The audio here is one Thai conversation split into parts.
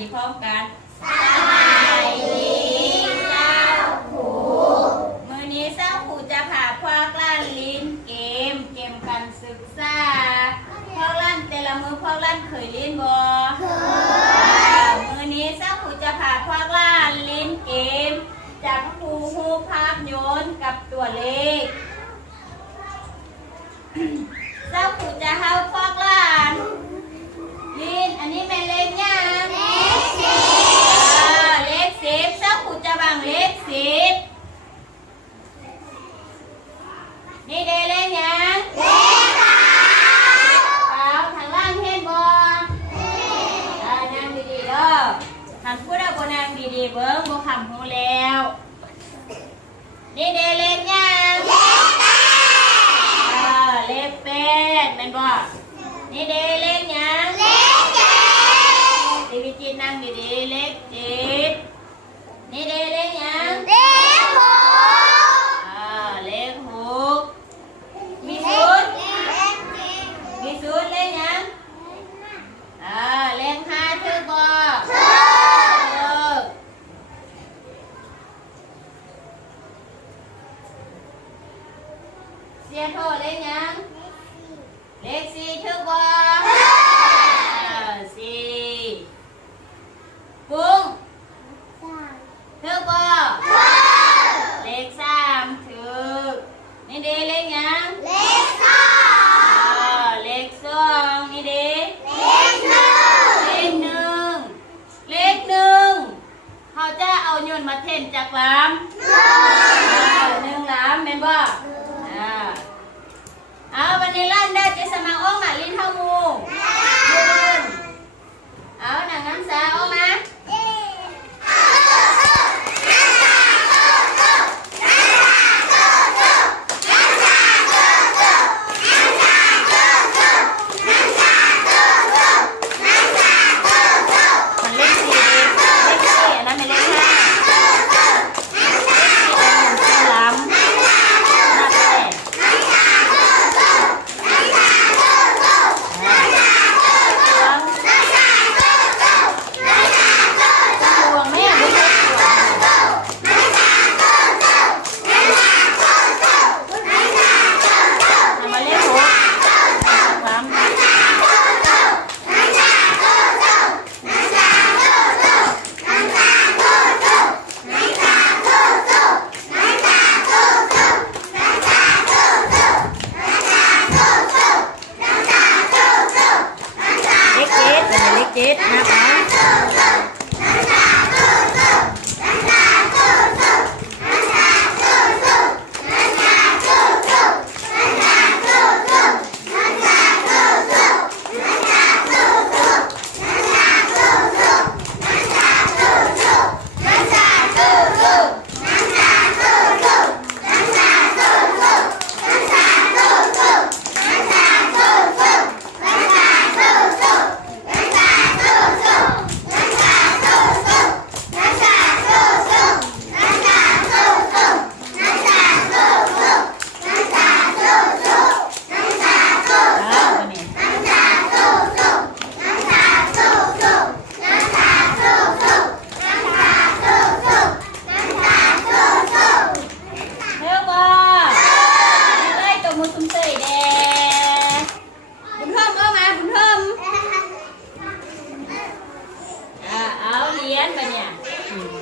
ดีพร้อมกันสบายดีเจ้าผูมื้อนี้เจ้าผูจะพาพวกล้านลิ้นเกมการศึกษาพวกล้านแต่ละมือพวกล้านเคยเล่นบ่เคยมื้อนี้เจ้าผูจะพาพวกล้านลิ้นเกมจากผูฮูภาพยนตร์กับตัวเลขเจ้าผูจะเฮาพวกล้านลิ้นอันนี้เป็นเลขยังเลข10เจ้าผูจะบังเลข10นี่เดเลขยังเลขเอาทางล่างเห็นบ่นั่งดีๆเด้อหันพูดเอาบ่นั่งดีๆเบิ่งบ่คำหูแล้วนี่เดเลขยังเลข8แม่นบ่นี่เดเลขยังเลข7ดิวิจิตนั่งดีๆเลข7นี่เดเลขยังเลข6เลข6มีศูนย์เลขยังเลข5ถูกบ่เสียโทษเลขยังเลข4ถูกบ่กุ้งถูกบ่เลข3ถูกนี่เดเลขยังเลข2เลข2นี่เดเลข1เขาจะเอาโยนมาเทนจากหลาม1หลามแม่นบ่เอาวันนี้ลั่นได้จะสมัครอ้องหมาลิ้นเท่ามูยืนเอาหนังน้ำสาออกมา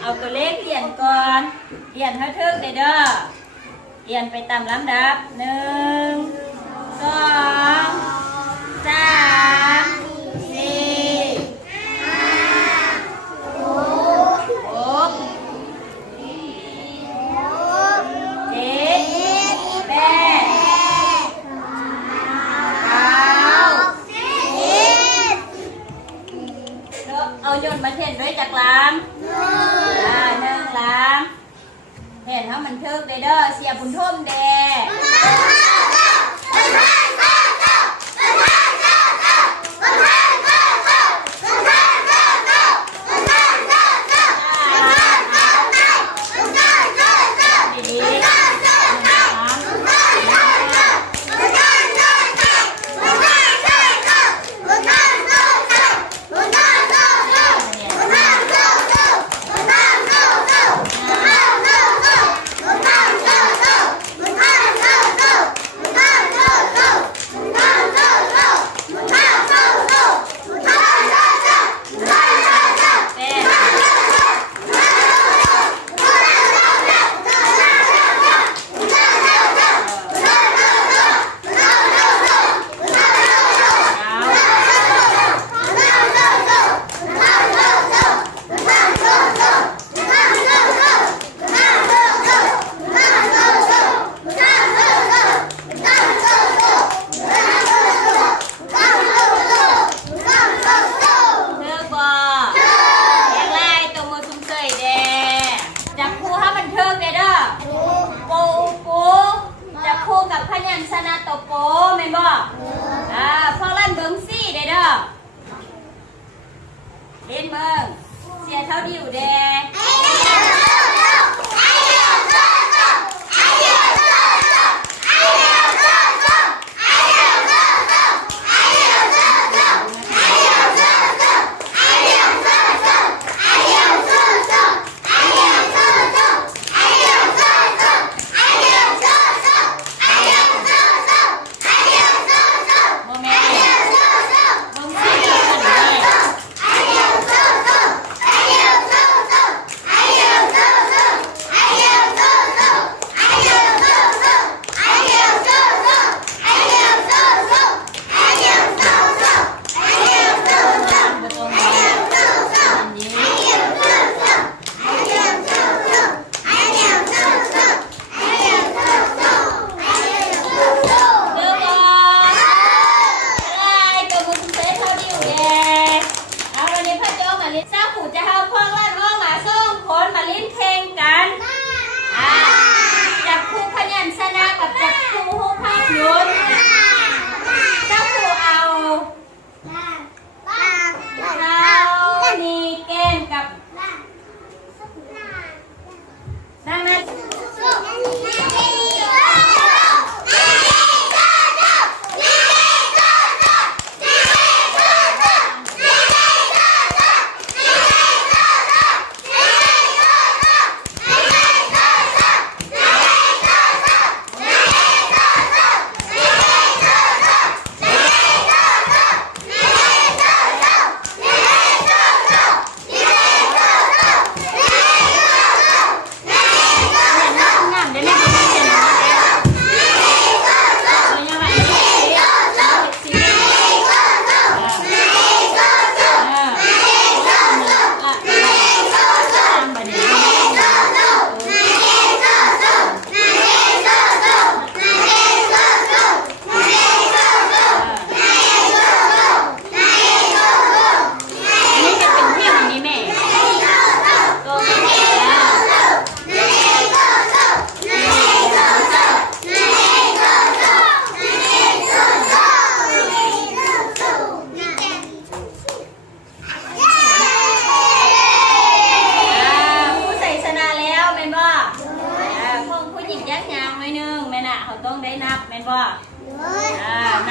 เอาตัวเลขเรียนก่อนเรียนให้ถึกเด้อเรียนไปตามลำดับ1 2 3 4 5 6 7 8 9 เอาโยนมาเทนด้วยจากลาม1 ลามเห็นเขามันเทิกเด้อเสียบุญท่มเด้ ญชนะตัวโปแม่นบ่พวกลั่นเบิ่งซี่เด้อเล่นเบิ่งเสียเท่าดิวแด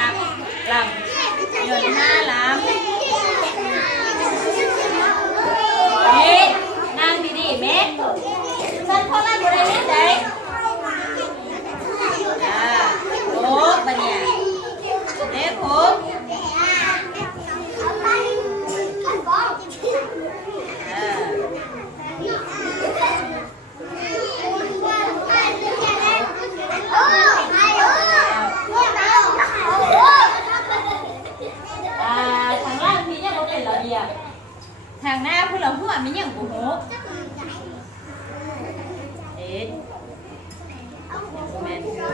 นับลำหย่อนหน้าลำนี่นั่งดีๆเม็ดฉันพ่อนั่งบนอะไรเด็กโอ้ปะเนี่ยเด็กโอ้ทางหน้าพวกเราหัวมีอย่างกูโหเอ็ดแมนเสือ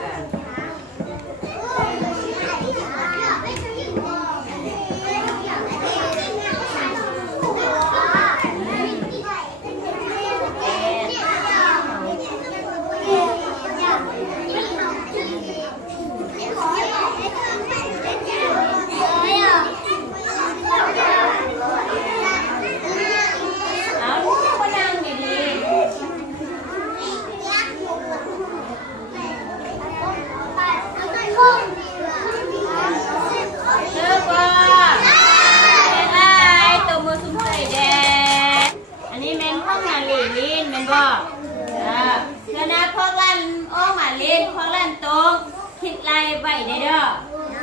แล้วนะพวกลั่นโอ้หมาเล่นพวกลั่นตรงคิดไรใบได้เด้อ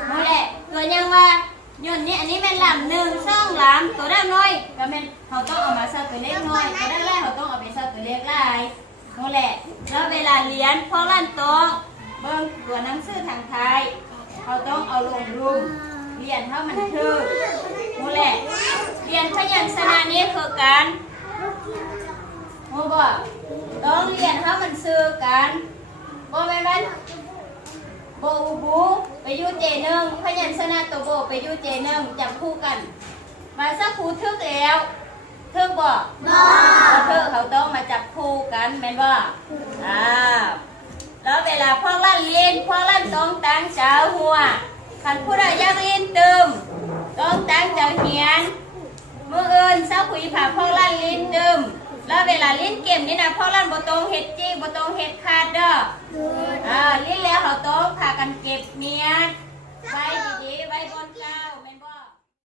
นั่นแหละตัวยังว่าย่นนี้อันนี้เป็นลำหนึ่งสองลำตัวด้านน้อยก็เป็นเขาต้องเอามาใส่ตัวเล็กน้อยตัวด้านแรกเขาต้องเอาไปใส่ตัวเล็กลายนั่นแหละแล้วเวลาเรียนพวกลั่นตรงเบิ่งตัวหนังสือทางไทยเขาต้องเอาลงรุมเรียนเท่ามันคือนั่นแหละเรียนพยัญชนะนี้คือการโอ้บ่ต้องเรียนให้มันซื้อกันบ่แม่นโบอูบูไปอยู่เจนึงพยัญชนะตัวโบไปอยู่เจนึงจับคู่กันมาสักครู่ทึกแล้วทึกบ่ทึกเขาต้องมาจับคู่กันแม่นบ่ แล้วเวลาพวกลั่นลิ้นพวกลั่นต้องตั้งเจ้าหัวขันผู้ใดอยากลิ้นตึมต้องตั้งเจ้าเหียนมืออื่นเศร้าคุยผ่าพวกลั่นลิ้นตึมแล้วเวลาลิ้นเกมนี่นะพวกลั่นบ่ตรงเห็ดจี้บ่ตรงเห็ดขาดเด้อลิ้นแล้วเขาต้องพากันเก็บเมียด